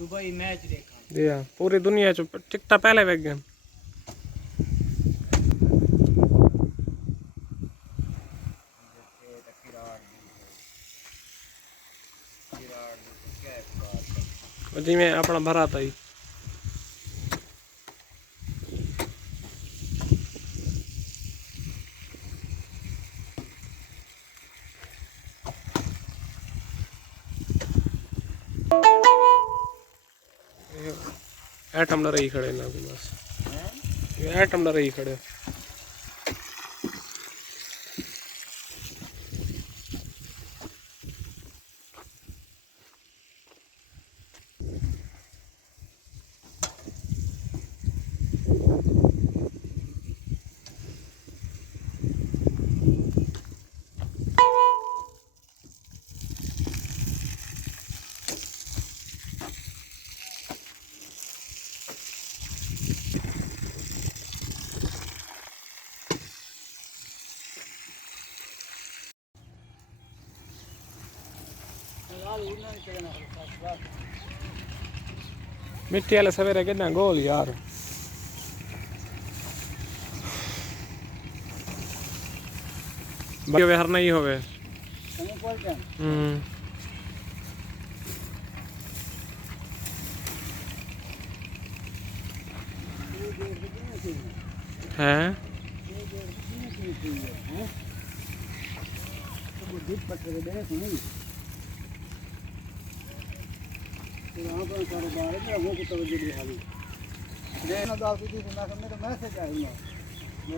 Dubai match देखा। दिया पूरी दुनिया च टिकटा पहले वेग गए। जी मैं अपना भरा था ही एटम डर ही खड़े ना बस एटम डर ही खड़े। मिट्टी वाले सवेरे कितना गोल यार हर नहीं होवे। हैं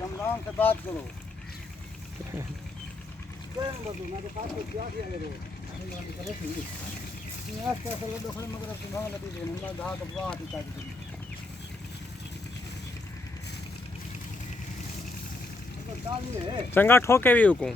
रमजान से बात करो। चंगा ठोके भी हुकूं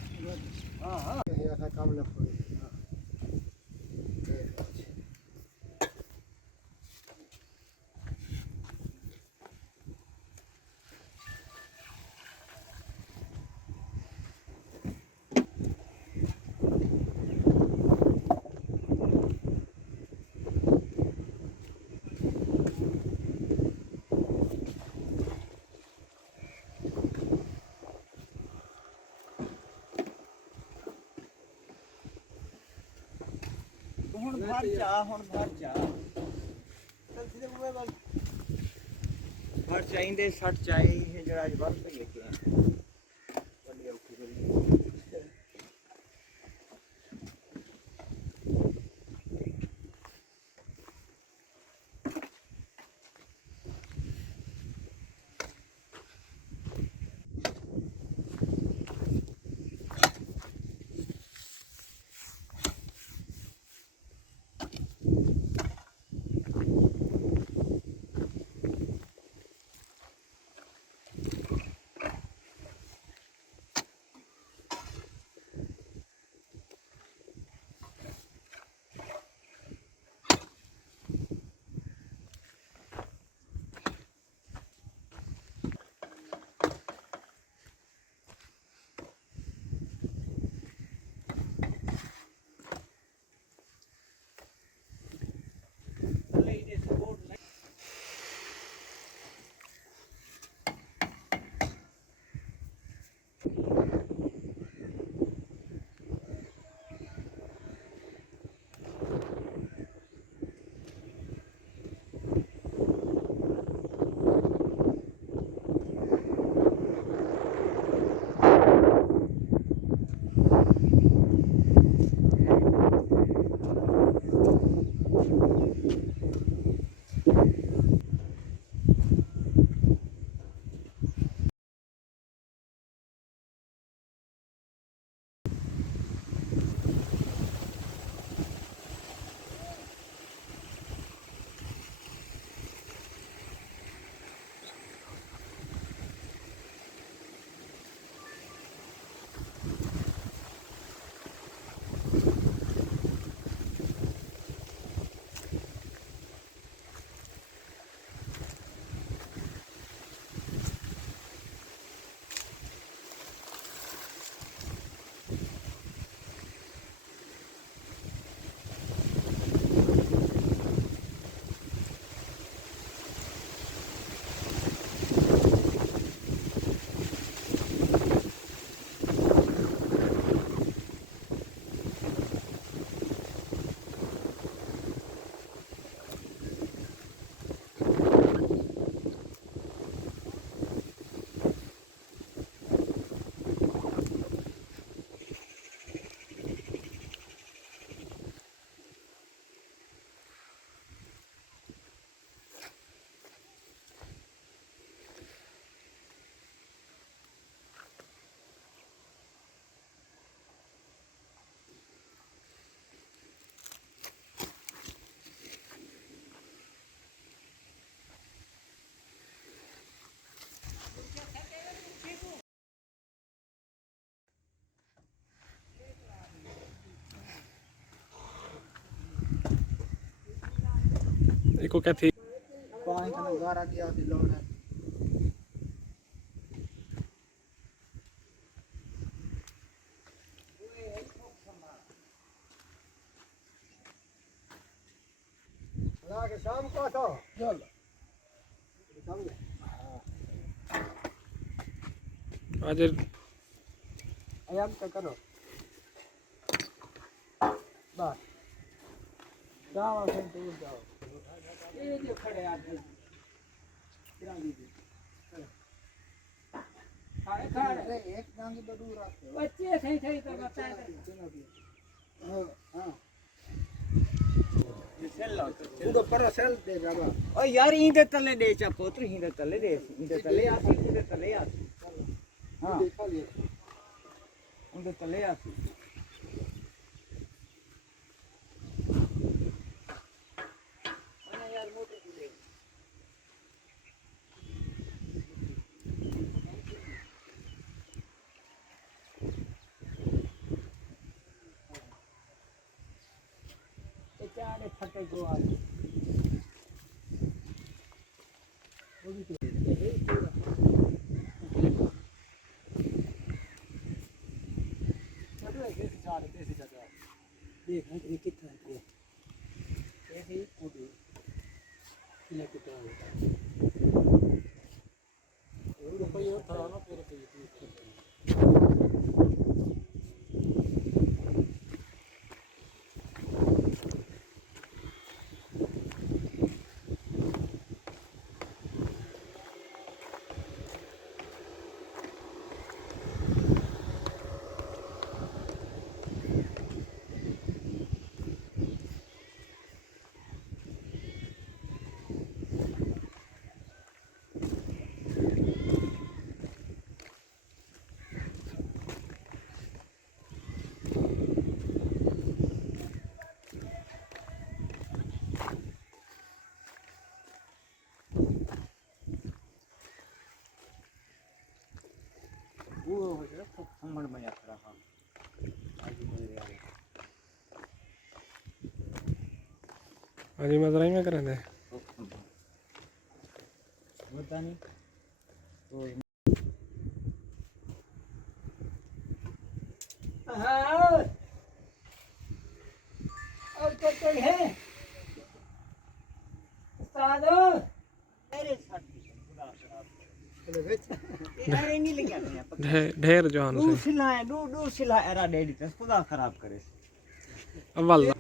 ਹੁਣ ਭਰ ਜਾ भर चाहिए शर्ट चाहिए जरा बस पे लेके बड़ी औखी करी। इको क्या थी पानी का गारा किया थी लोड है के शाम को तो चल आज आयाम का करो बस जाओ फिर दूर जाओ ये जो खड़े आदमी किरानी जी खड़े खड़े एक जांगी तो दूर रखो बच्चे सही सही तो बता दे हां उधर पर सेल दे बाबा ओ यार इधर तले दे चा पुत्र इधर तले दे इधर तले आसी इधर तले आसी हां देखा लिया उधर तले आसी यार मोटे ले चारे फटे को आ वो भी तो चलो ऐसे चार कैसे चला देख ये कितना है ऐसे वो भी किला कितना है वो कोई और था ना फिर वो हो गया तो खम्मड़ में यात्रा हां आज मेरे आ गए आज मदराई में करेंगे पता नहीं तो हां और क्या है उस्ताद अरे खुदा अरे नहीं लगा ढेर जवान दो सिलाए दो सिलाए एरा डेडी तो खुदा खराब करे अव्वल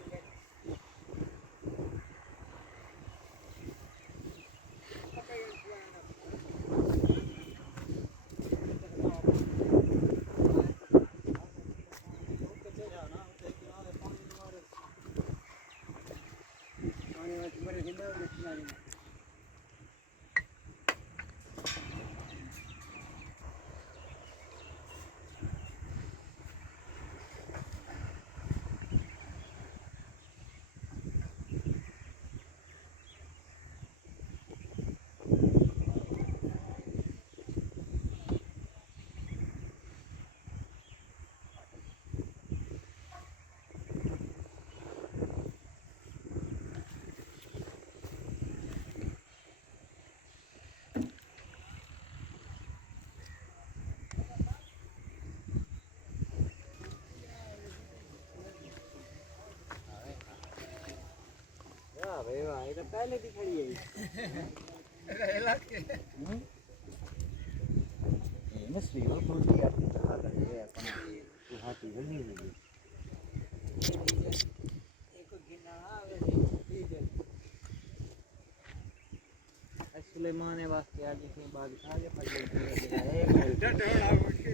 भाई भाई तो पहले भी खड़ी है रहला के ये मछली वो दूसरी आती चला करते हैं अपना वो हाथी जल्दी जल्दी एक गिना आवे ठीक है सुलेमान ने वास्ते आज के बाद खा के पड़ गए डटोड़ा उठे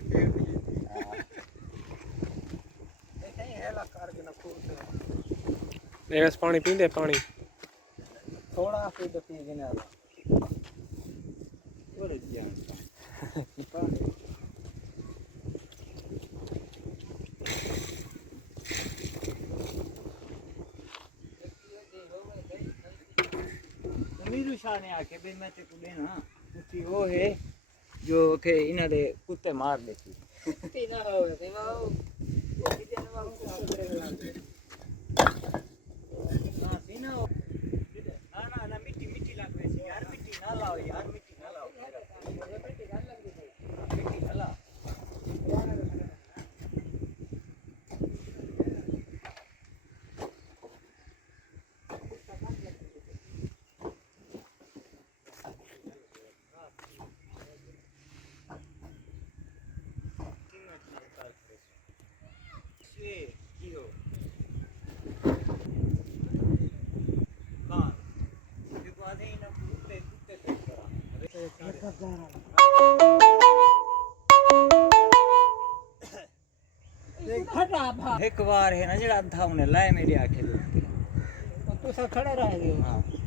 ऐसे ही हेला करके ना खोलते ये बस पानी पींदे पानी थोड़ा सा तो पी देना और जान मीरू शाह ने आके भी मैं ते कुड़े ना कुत्ती वो है जो थे इन्हां दे कुत्ते मार देती कुत्ते ना हो ते वो किते ना वो ना सीना ना ना की हो हाँ देखो आधे ही ना कुत्ते कुत्ते एक बार है ना जरा अद्धा उन्हें लाए मेरे आखे तो सब खड़े रह गए हाँ